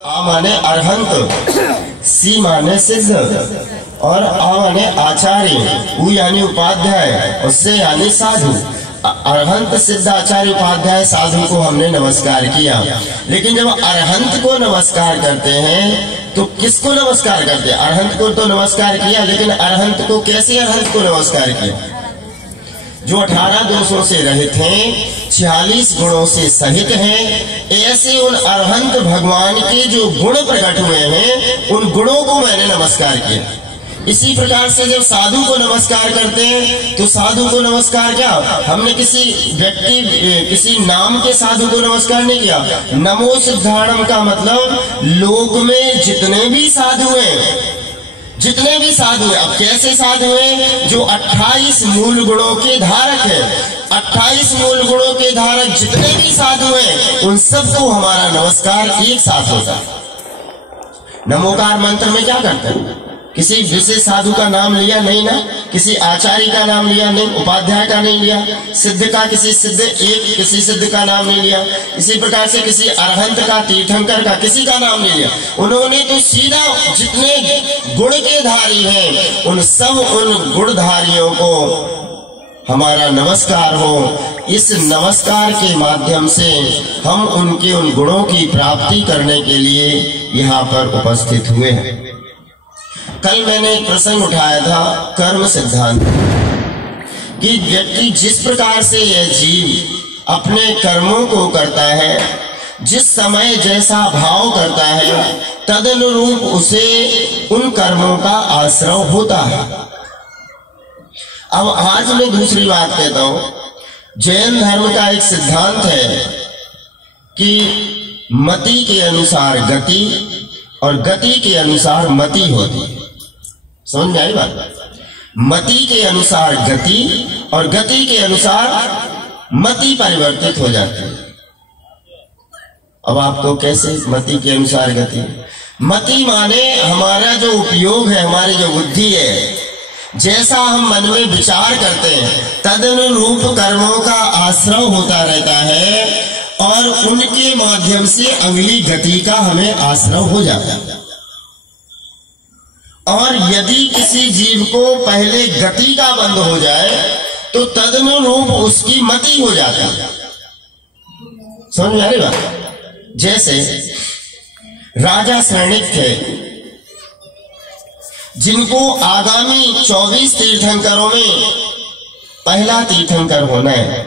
आ माने अरहंत, सी माने सिद्ध और आ माने आचार्य, उ यानी उपाध्याय और से यानी साधु। अरहंत सिद्ध आचार्य उपाध्याय साधु को हमने नमस्कार किया, लेकिन जब अरहंत को नमस्कार करते हैं तो किसको नमस्कार करते हैं? अरहंत को तो नमस्कार किया, लेकिन अरहंत को कैसे अरहंत को नमस्कार किया? जो 18 दोषों से रहित हैं, 46 गुणों से सहित हैं, ऐसे उन अरहंत भगवान के जो गुण प्रकट हुए हैं, उन गुणों को मैंने नमस्कार किया। इसी प्रकार से जब साधु को नमस्कार करते हैं तो साधु को नमस्कार क्या, हमने किसी व्यक्ति किसी नाम के साधु को नमस्कार नहीं किया। नमो सिद्धाणम का मतलब लोक में जितने भी साधु हैं, जितने भी साधु हैं, अब कैसे साधु हैं? जो 28 मूल गुणों के धारक है। 28 मूल गुणों के धारक जितने भी साधु हैं, उन सबको हमारा नमस्कार एक साथ होता है। नमोकार मंत्र में क्या करते हैं? किसी विशेष साधु का नाम लिया नहीं ना, किसी आचार्य का नाम लिया नहीं, उपाध्याय का नहीं लिया, सिद्ध का किसी सिद्ध का नाम नहीं लिया, इसी प्रकार से किसी अरहंत का, तीर्थंकर का, किसी का नाम नहीं लिया। उन्होंने तो सीधा जितने गुण के धारी हैं, उन गुणधारियों को हमारा नमस्कार हो। इस नमस्कार के माध्यम से हम उनके उन गुणों की प्राप्ति करने के लिए यहाँ पर उपस्थित हुए हैं। कल मैंने एक प्रसंग उठाया था कर्म सिद्धांत कि व्यक्ति जिस प्रकार से यह जीव अपने कर्मों को करता है, जिस समय जैसा भाव करता है, तदनुरूप उसे उन कर्मों का आश्रय होता है। अब आज मैं दूसरी बात कहता हूं। जैन धर्म का एक सिद्धांत है कि मति के अनुसार गति और गति के अनुसार मति होती है। समझ में आई बात? मति के अनुसार गति और गति के अनुसार मति परिवर्तित हो जाती है। अब आपको कैसे मति के अनुसार गति? मति माने हमारा जो उपयोग है, हमारी जो बुद्धि है, जैसा हम मन में विचार करते हैं तदनुरूप कर्मों का आश्रय होता रहता है और उनके माध्यम से अगली गति का हमें आश्रय हो जाता है। और यदि किसी जीव को पहले गति का बंध हो जाए तो तदनुरूप उसकी मति हो जाती है। समझ में आ रही बात? जैसे राजा श्रेणिक थे, जिनको आगामी 24 तीर्थंकरों में पहला तीर्थंकर होना है,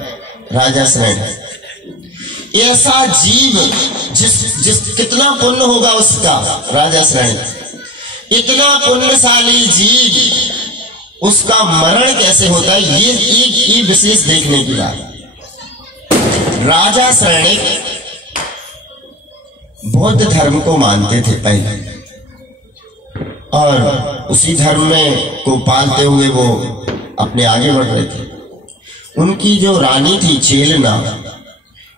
राजा श्रेणिक। ऐसा जीव जिस कितना पुण्य होगा उसका, राजा श्रेणिक, इतना पुण्यशाली जीव, उसका मरण कैसे होता है, ये विशेष देखने की बात। राजा श्रेणिक बौद्ध धर्म को मानते थे पहले, और उसी धर्म में को पालते हुए वो अपने आगे बढ़ रहे थे। उनकी जो रानी थी चेलना,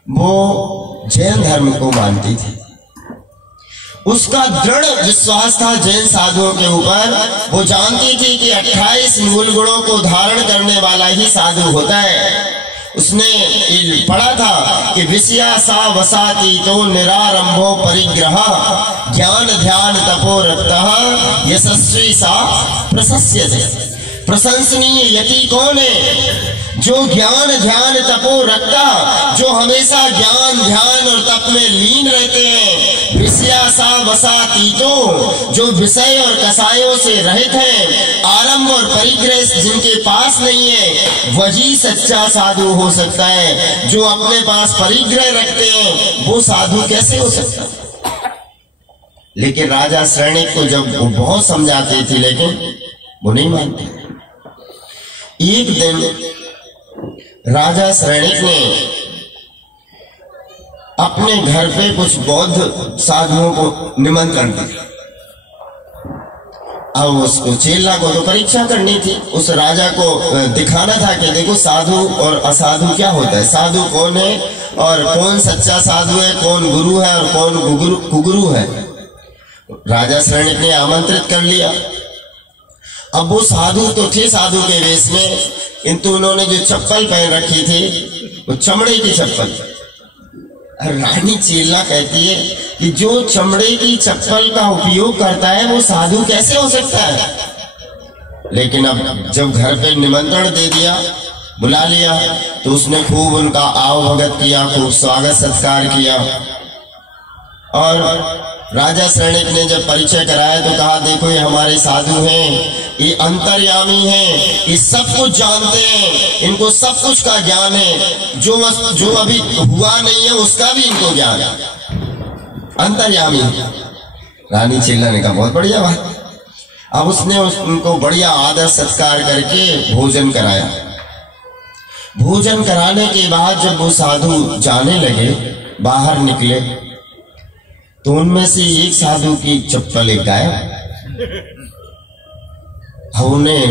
वो जैन धर्म को मानती थी। उसका दृढ़ विश्वास था जैन साधुओं के ऊपर। वो जानती थी कि 28 मूल गुणों को धारण करने वाला ही साधु होता है। उसने पढ़ा था कि विषया सा वसाती तो निरारंभो परिग्रह, ज्ञान ध्यान तपो रक्तः यशस्वी सा प्रशस्यते। प्रशंसनीय यति कौन है? जो ज्ञान ध्यान तपो रखता, जो हमेशा ज्ञान ध्यान और तप में लीन रहते हैं। विषया सा वसाती तो, जो विषय और कसायों से रहित हैं, आरंभ और परिग्रह जिनके पास नहीं है, वही सच्चा साधु हो सकता है। जो अपने पास परिग्रह रखते हैं वो साधु कैसे हो सकता है? लेकिन राजा श्रेणिक को जब वो बहुत समझाते थे, लेकिन वो नहीं मानते। एक दिन राजा श्रेणिक ने अपने घर पे कुछ बौद्ध साधुओं को निमंत्रण दिया। अब उसको चेला को तो परीक्षा करनी थी, उस राजा को दिखाना था कि देखो साधु और असाधु क्या होता है, साधु कौन है और कौन सच्चा साधु है, कौन गुरु है और कौन कुगुरु है। राजा श्रेणिक ने आमंत्रित कर लिया। अब वो साधु तो थे साधु के वेश में, किंतु उन्होंने जो चप्पल पहन रखी थी वो चमड़े की चप्पल, रानी चेला कहती है कि जो चमड़े की चप्पल का उपयोग करता है वो साधु कैसे हो सकता है। लेकिन अब जब घर पे निमंत्रण दे दिया, बुला लिया, तो उसने खूब उनका आवभगत किया, खूब स्वागत सत्कार किया। और राजा शरणिक ने जब परिचय कराया तो कहा, देखो ये हमारे साधु हैं, ये अंतर्यामी हैं, ये सब कुछ जानते हैं, इनको सब कुछ का ज्ञान है, जो अभी हुआ नहीं है उसका भी इनको ज्ञान है, अंतर्यामी। रानी चेला ने कहा बहुत बढ़िया बात। अब उसने उनको बढ़िया आदर सत्कार करके भोजन कराया। भोजन कराने के बाद जब वो साधु जाने लगे, बाहर निकले, तो उनमें से एक साधु की चप्पल एक गायब। उन्हें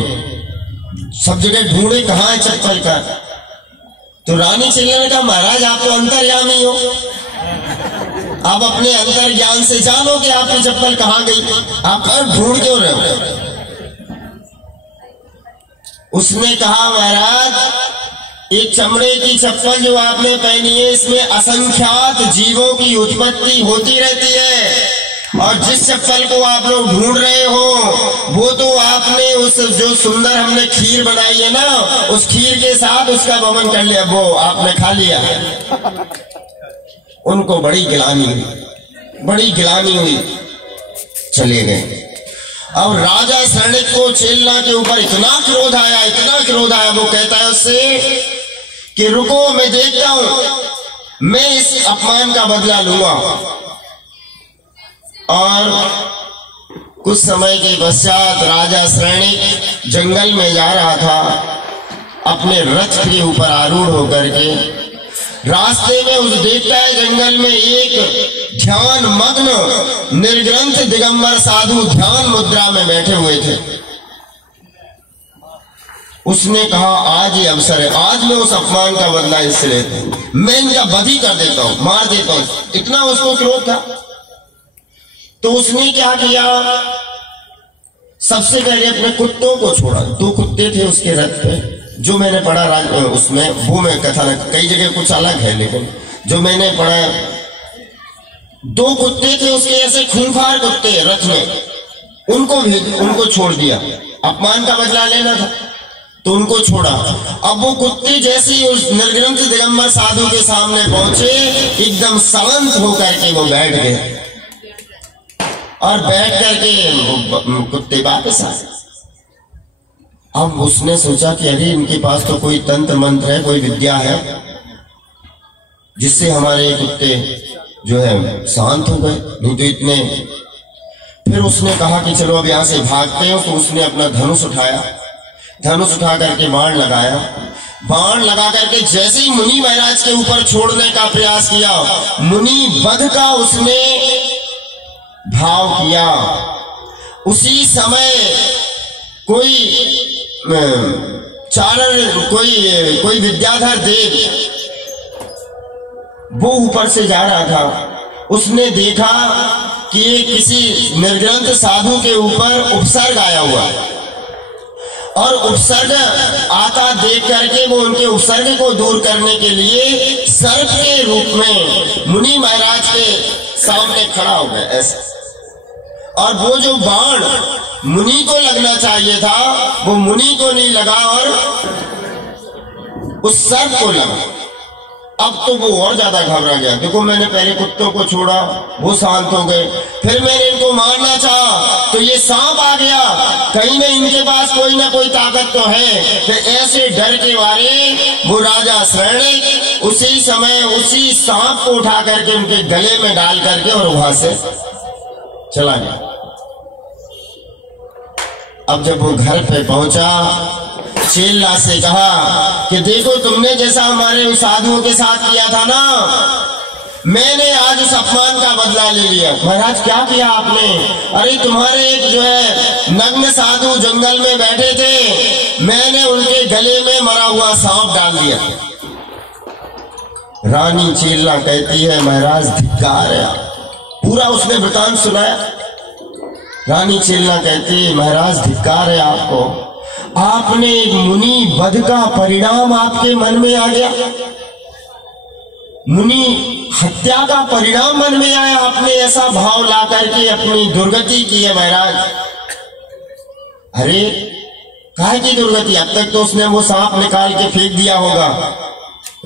सब जगह ढूंढे कहाँ है चप्पल का। तो रानी चेला ने कहा, महाराज आप तो अंतर्यामी हो, आप अपने अंतर ज्ञान से जानो कि आपकी चप्पल कहाँ गई, आप ढूंढ क्यों रहे हो। उसने कहा, महाराज एक चमड़े की चप्पल जो आपने पहनी है, इसमें असंख्यात जीवों की उत्पत्ति होती रहती है, और जिस चप्पल को आप लोग ढूंढ रहे हो वो तो आपने उस जो सुंदर हमने खीर बनाई है ना, उस खीर के साथ उसका वमन कर लिया, वो आपने खा लिया। उनको बड़ी गिलानी हुई, चले गए। अब राजा शरणिक को चेला के ऊपर इतना क्रोध आया, वो कहता है उससे कि रुको, मैं देखता हूं, मैं इस अपमान का बदला लूंगा। और कुछ समय के पश्चात राजा शरणिक जंगल में जा रहा था, अपने रथ के ऊपर आरूढ़ होकर के। रास्ते में उस देखता है जंगल में एक ध्यान मग्न निर्ग्रंथ दिगंबर साधु ध्यान मुद्रा में बैठे हुए थे। उसने कहा, आज ये अवसर है, आज मैं उस अपमान का बदला इससे लेता हूं, मैं इनका वध ही कर देता हूं, मार देता हूं। इतना उसको क्रोध था। तो उसने क्या किया, सबसे पहले अपने कुत्तों को छोड़ा। 2 कुत्ते थे उसके रथ पे, जो मैंने पढ़ा उसमें, वो मैं कथा कई जगह कुछ अलग है, लेकिन जो मैंने पढ़ा 2 कुत्ते थे उसके, ऐसे खूंखार कुत्ते रथ में, उनको छोड़ दिया। अपमान का बदला लेना था तो उनको छोड़ा। अब वो कुत्ते जैसे ही उस निर्ग्रंथ दिगंबर साधु के सामने पहुंचे, एकदम शांत होकर के वो बैठ गए, और बैठ करके कुत्ते वापस आ गए। अब उसने सोचा कि अरे इनके पास तो कोई तंत्र मंत्र है, कोई विद्या है, जिससे हमारे कुत्ते जो है शांत हो गए, नहीं तो इतने। फिर उसने कहा कि चलो अब यहां से भागते हो। तो उसने अपना धनुष उठाया, धनुष उठा करके बाण लगाया। बाण लगा करके जैसे ही मुनि महाराज के ऊपर छोड़ने का प्रयास किया, मुनि वध का उसने भाव किया। उसी समय कोई कोई विद्याधर देव वो ऊपर से जा रहा था। उसने देखा कि ये किसी निर्ग्रंथ साधु के ऊपर उपसर्ग आया हुआ, और उपसर्ग आता देख करके वो उनके उपसर्ग को दूर करने के लिए सर्प के रूप में मुनि महाराज के सामने खड़ा हो गया ऐसे। और वो जो बाण मुनि को लगना चाहिए था वो मुनि को नहीं लगा और उस सर्प को लगा। अब तो वो और ज्यादा घबरा गया। देखो, मैंने पहले कुत्तों को छोड़ा, वो शांत हो गए, फिर मैंने इनको मारना चाहा तो ये सांप आ गया, कहीं ना इनके पास कोई ना कोई ताकत तो है। फिर ऐसे डर के मारे वो राजा शरणिक उसी समय उसी सांप को उठा करके उनके गले में डाल करके और वहां से चला गया। अब जब वो घर पे पहुंचा, चेला से कहा कि देखो, तुमने जैसा हमारे उस साधुओं के साथ किया था ना, मैंने आज उस अपमान का बदला ले लिया। महाराज, क्या किया आपने? अरे तुम्हारे एक जो है नग्न साधु जंगल में बैठे थे, मैंने उनके गले में मरा हुआ सांप डाल दिया। रानी चेला कहती है, महाराज धिक्कार है। पूरा उसने वृतांत सुनाया। रानी चेला कहती है, महाराज धिक्कार है आपको, आपने एक मुनि वध का परिणाम आपके मन में आ गया। मुनि हत्या का परिणाम मन में आया, आपने ऐसा भाव ला करके अपनी दुर्गति की है महाराज। अरे काहे की दुर्गति? अब तक तो उसने वो सांप निकाल के फेंक दिया होगा।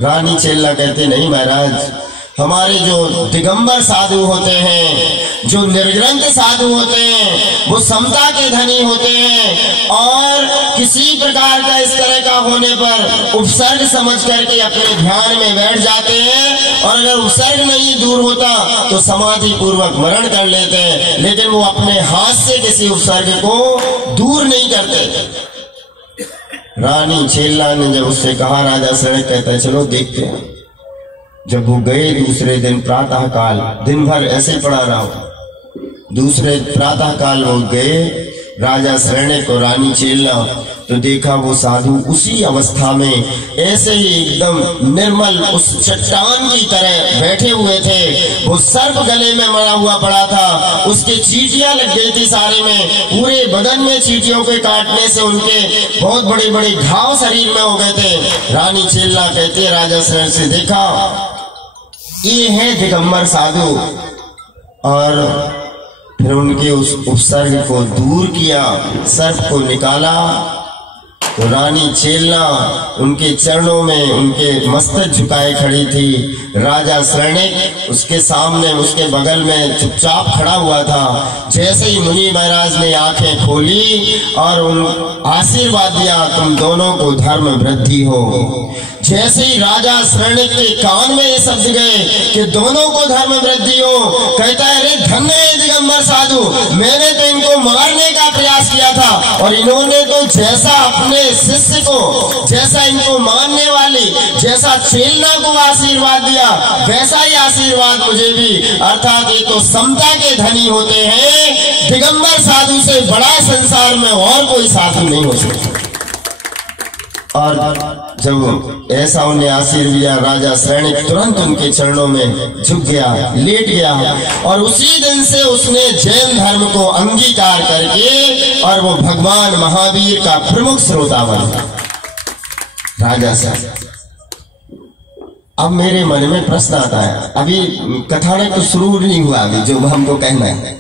रानी चेल्ला कहते नहीं महाराज, हमारे जो दिगंबर साधु होते हैं, जो निर्ग्रंथ साधु होते हैं, वो समता के धनी होते हैं और किसी प्रकार का इस तरह का होने पर उपसर्ग समझ करके अपने ध्यान में बैठ जाते हैं, और अगर उपसर्ग नहीं दूर होता तो समाधि पूर्वक मरण कर लेते हैं, लेकिन वो अपने हाथ से किसी उपसर्ग को दूर नहीं करते। रानी चेल्ला ने जब उससे कहा, राजा शरण कहता है चलो देखते हैं। जब वो गए दूसरे दिन प्रातः काल, दिन भर ऐसे पड़ा रहा, दूसरे प्रातः काल वो गए राजा शरण्य को रानी चेल्ला, तो देखा वो साधु उसी अवस्था में ऐसे ही एकदम निर्मल उस चट्टान की तरह बैठे हुए थे। वो सर्प गले में मरा हुआ पड़ा था, उसके चींटियां लग गई थी सारे में, पूरे बदन में चींटियों के काटने से उनके बहुत बड़े बड़े घाव शरीर में हो गए थे। रानी चेल्ला कहते राजा शरण से, देखा ये है दिगंबर साधु, और फिर उनके उस उपसर्ग को दूर किया, सर्प को निकाला, तो रानी चेल्ला उनके चरणों में उनके मस्तक झुकाए खड़ी थी। राजा शरण्य उसके सामने उसके बगल में चुपचाप खड़ा हुआ था। जैसे ही मुनि महाराज ने आंखें खोली और उन आशीर्वाद दिया, तुम दोनों को धर्म वृद्धि हो। जैसे ही राजा शरण्य के कान में ये शब्द गए कि दोनों को धर्म वृद्धि हो, कहता है अरे धन्य है दिगंबर साधु, मैंने तो इनको मारने का प्रयास किया था और इन्होंने तो जैसा अपने शिष्य को, जैसा इनको मानने वाली, जैसा चेल्ला को आशीर्वाद दिया, वैसा ही आशीर्वाद मुझे भी। अर्थात ये तो समता के धनी होते हैं। दिगंबर साधु से बड़ा संसार में और कोई साधु नहीं हो सकता। और जब ऐसा उन्हें आशीर्वाद दिया, राजा शरण्य तुरंत उनके चरणों में झुक गया, लेट गया, और उसी दिन से उसने जैन धर्म को अंगीकार करके और वो भगवान महावीर का प्रमुख श्रोता बना राजा शरण्य। अब मेरे मन में प्रश्न आता है, अभी कथानक तो शुरू नहीं हुआ, अभी जो हमको कहना है,